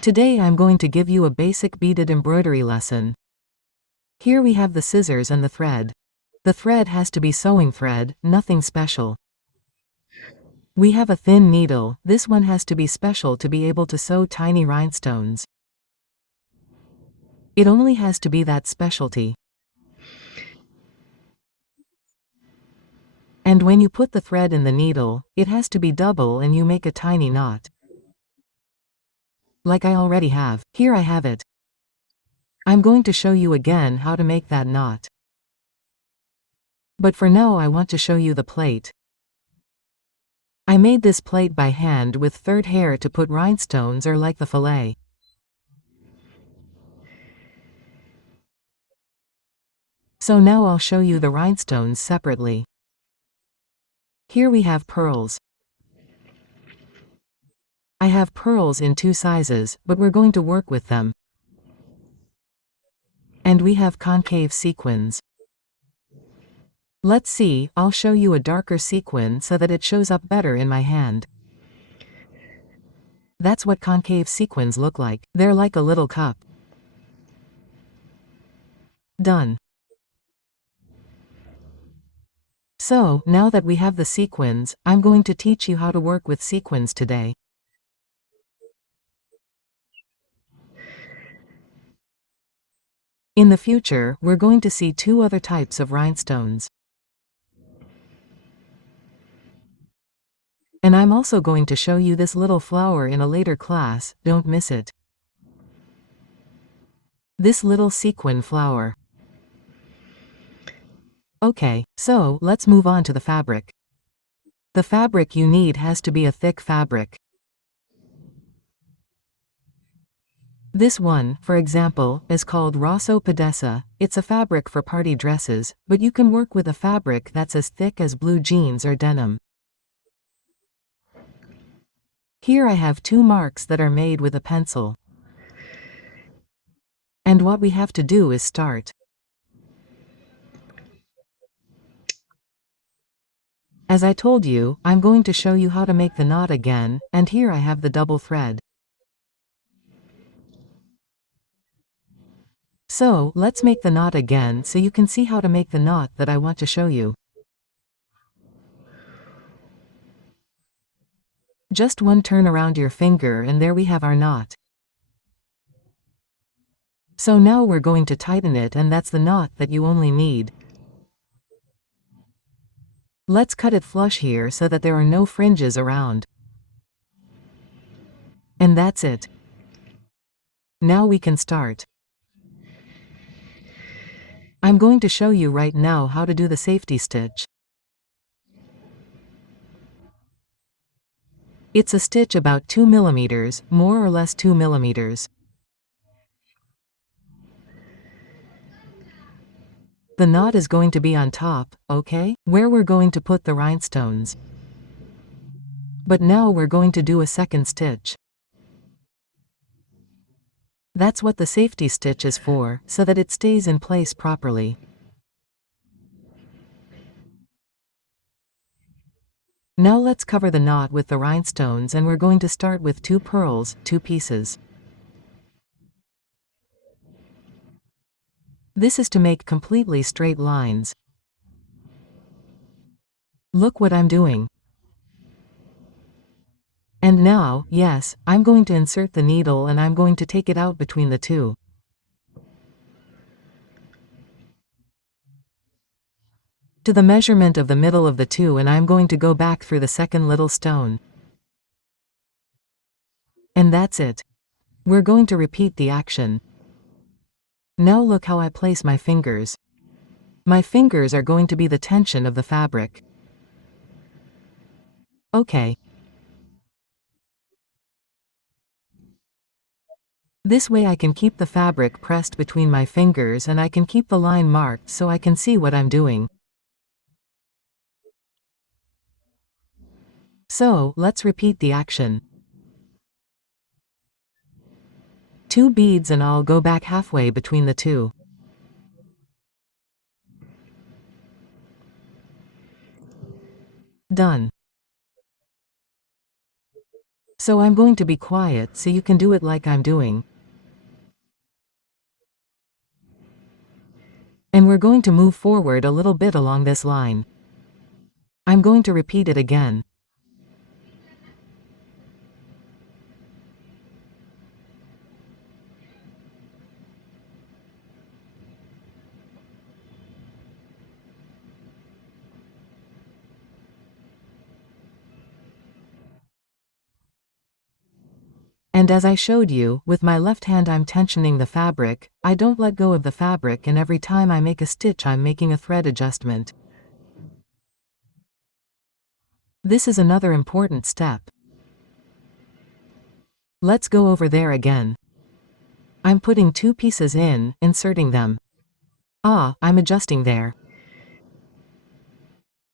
Today I'm going to give you a basic beaded embroidery lesson. Here we have the scissors and the thread. The thread has to be sewing thread, nothing special. We have a thin needle, this one has to be special to be able to sew tiny rhinestones. It only has to be that specialty. And when you put the thread in the needle, it has to be double and you make a tiny knot. Like I already have. Here I have it. I'm going to show you again how to make that knot. But for now I want to show you the plate. I made this plate by hand with third hair to put rhinestones or like the fillet. So now I'll show you the rhinestones separately. Here we have pearls. I have pearls in 2 sizes, but we're going to work with them. And we have concave sequins. Let's see, I'll show you a darker sequin so that it shows up better in my hand. That's what concave sequins look like. They're like a little cup. Done. So, now that we have the sequins, I'm going to teach you how to work with sequins today. In the future, we're going to see 2 other types of rhinestones. And I'm also going to show you this little flower in a later class, don't miss it. This little sequin flower. Okay, so let's move on to the fabric. The fabric you need has to be a thick fabric. This one, for example, is called Rosso Podessa. It's a fabric for party dresses, but you can work with a fabric that's as thick as blue jeans or denim. Here I have 2 marks that are made with a pencil. And what we have to do is start. As I told you, I'm going to show you how to make the knot again, and here I have the double thread. So, let's make the knot again so you can see how to make the knot that I want to show you. Just one turn around your finger and there we have our knot. So now we're going to tighten it, and that's the knot that you only need. Let's cut it flush here so that there are no fringes around. And that's it. Now we can start. I'm going to show you right now how to do the safety stitch. It's a stitch about 2 millimeters, more or less 2 millimeters. The knot is going to be on top, okay? Where we're going to put the rhinestones. But now we're going to do a second stitch. That's what the safety stitch is for, so that it stays in place properly. Now let's cover the knot with the rhinestones, and we're going to start with 2 pearls, 2 pieces. This is to make completely straight lines. Look what I'm doing. And now, yes, I'm going to insert the needle and I'm going to take it out between the 2. To the measurement of the middle of the 2, and I'm going to go back through the second little stone. And that's it. We're going to repeat the action. Now look how I place my fingers. My fingers are going to be the tension of the fabric. Okay. This way I can keep the fabric pressed between my fingers and I can keep the line marked so I can see what I'm doing. So, let's repeat the action. 2 beads and I'll go back halfway between the 2. Done. So I'm going to be quiet so you can do it like I'm doing. And we're going to move forward a little bit along this line. I'm going to repeat it again. And as I showed you, with my left hand I'm tensioning the fabric, I don't let go of the fabric, and every time I make a stitch I'm making a thread adjustment. This is another important step. Let's go over there again. I'm putting two pieces in, inserting them. I'm adjusting there.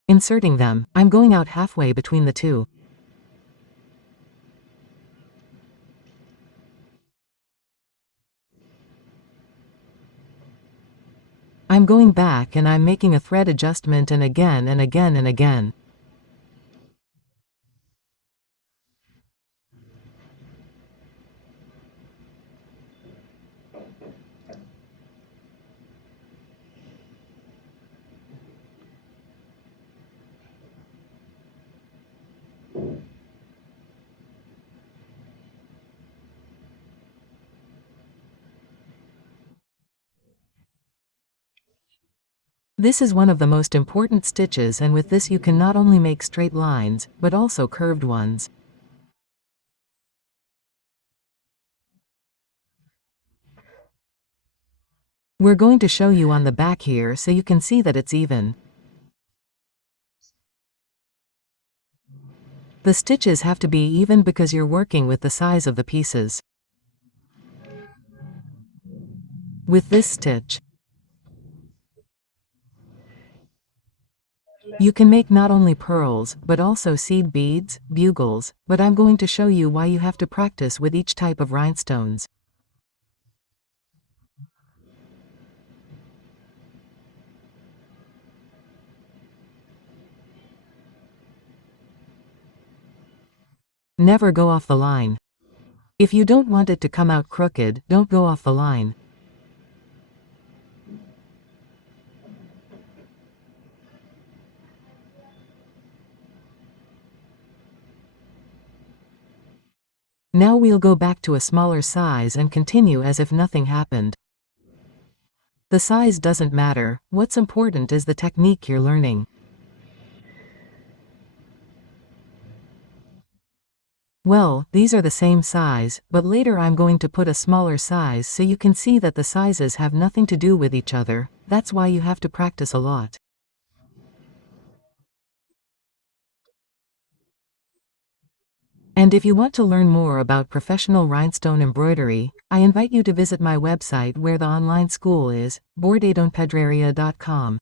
Inserting them, I'm going out halfway between the two. I'm going back and I'm making a thread adjustment, and again and again and again. This is one of the most important stitches, and with this you can not only make straight lines, but also curved ones. We're going to show you on the back here so you can see that it's even. The stitches have to be even because you're working with the size of the pieces. With this stitch, you can make not only pearls, but also seed beads, bugles, but I'm going to show you why you have to practice with each type of rhinestones. Never go off the line. If you don't want it to come out crooked, don't go off the line. Now we'll go back to a smaller size and continue as if nothing happened. The size doesn't matter, what's important is the technique you're learning. Well, these are the same size, but later I'm going to put a smaller size so you can see that the sizes have nothing to do with each other. That's why you have to practice a lot. And if you want to learn more about professional rhinestone embroidery, I invite you to visit my website where the online school is, embroidery.com.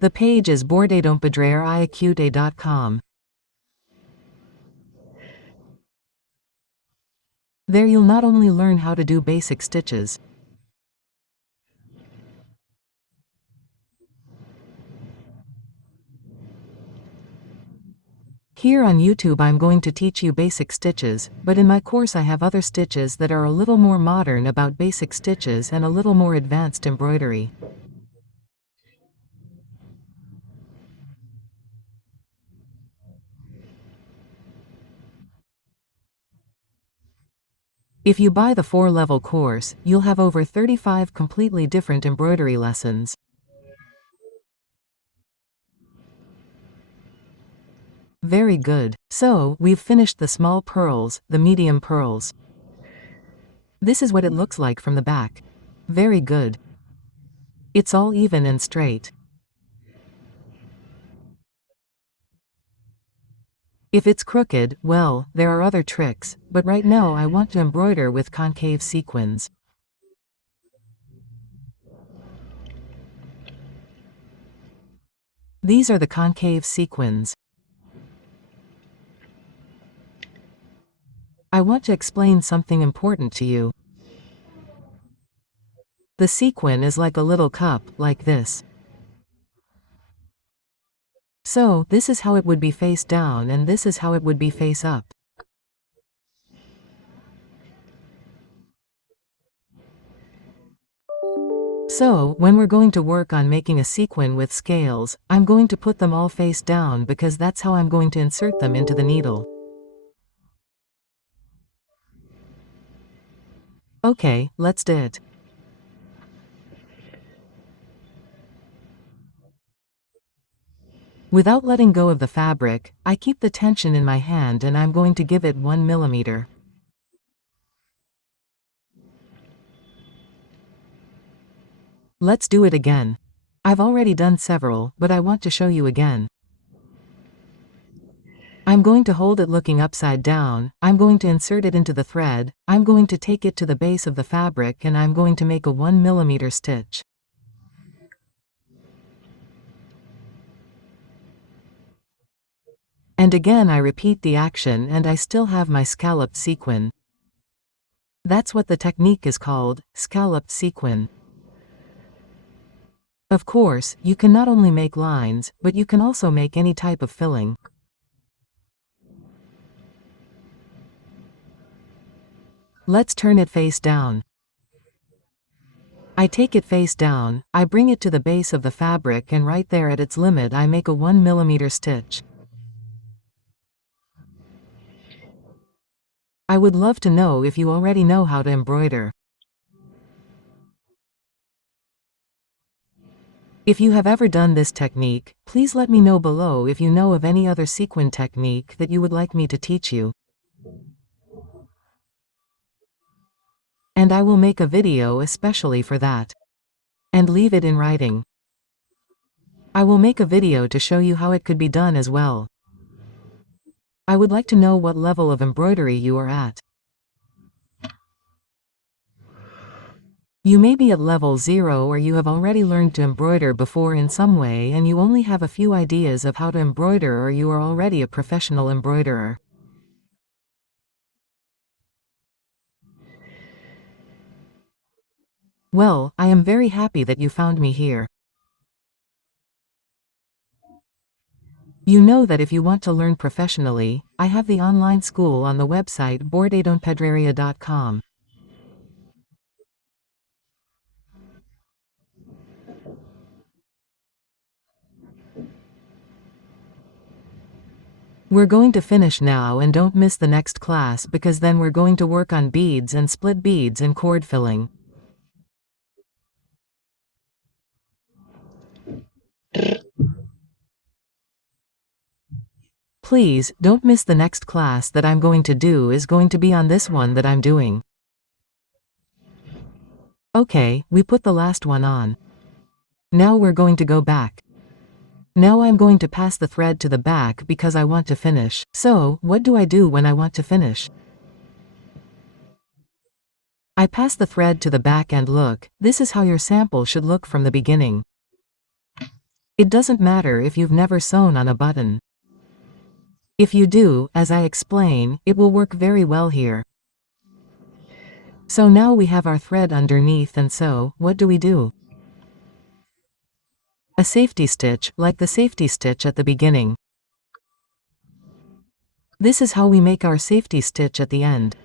The page is embroidery.com. There you'll not only learn how to do basic stitches. Here on YouTube I'm going to teach you basic stitches, but in my course I have other stitches that are a little more modern about basic stitches and a little more advanced embroidery. If you buy the 4-level course, you'll have over 35 completely different embroidery lessons. Very good. So, we've finished the small pearls, the medium pearls. This is what it looks like from the back. Very good. It's all even and straight. If it's crooked, well, there are other tricks, but right now I want to embroider with concave sequins. These are the concave sequins. I want to explain something important to you. The sequin is like a little cup, like this. So, this is how it would be face down and this is how it would be face up. So, when we're going to work on making a sequin with scales, I'm going to put them all face down because that's how I'm going to insert them into the needle. Okay, let's do it. Without letting go of the fabric, I keep the tension in my hand and I'm going to give it 1 millimeter. Let's do it again. I've already done several, but I want to show you again. I'm going to hold it looking upside down, I'm going to insert it into the thread, I'm going to take it to the base of the fabric and I'm going to make a 1 millimeter stitch. And again I repeat the action and I still have my scalloped sequin. That's what the technique is called, scalloped sequin. Of course, you can not only make lines, but you can also make any type of filling. Let's turn it face down. I take it face down, I bring it to the base of the fabric and right there at its limit I make a 1 millimeter stitch. I would love to know if you already know how to embroider. If you have ever done this technique, please let me know below if you know of any other sequin technique that you would like me to teach you. And I will make a video especially for that. And leave it in writing. I will make a video to show you how it could be done as well. I would like to know what level of embroidery you are at. You may be at level 0 or you have already learned to embroider before in some way and you only have a few ideas of how to embroider or you are already a professional embroiderer. Well, I am very happy that you found me here. You know that if you want to learn professionally, I have the online school on the website embroidery.com. We're going to finish now and don't miss the next class because then we're going to work on beads and split beads and cord filling. Please, don't miss the next class that I'm going to do is going to be on this one that I'm doing. Okay, we put the last one on. Now we're going to go back. Now I'm going to pass the thread to the back because I want to finish. So, what do I do when I want to finish? I pass the thread to the back and look, this is how your sample should look from the beginning. It doesn't matter if you've never sewn on a button. If you do, as I explain, it will work very well here. So now we have our thread underneath and so, what do we do? A safety stitch, like the safety stitch at the beginning. This is how we make our safety stitch at the end.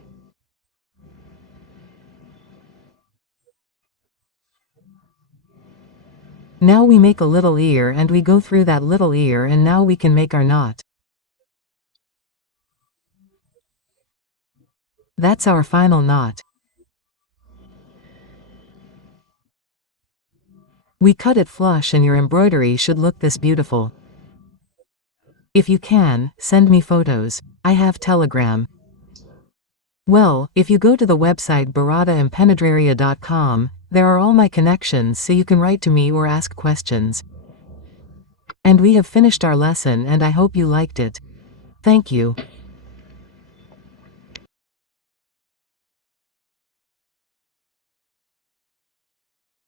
Now we make a little ear and we go through that little ear and now we can make our knot. That's our final knot. We cut it flush and your embroidery should look this beautiful. If you can, send me photos. I have Telegram. Well, if you go to the website baradaempenedraria.com, there are all my connections so you can write to me or ask questions. And we have finished our lesson and I hope you liked it. Thank you.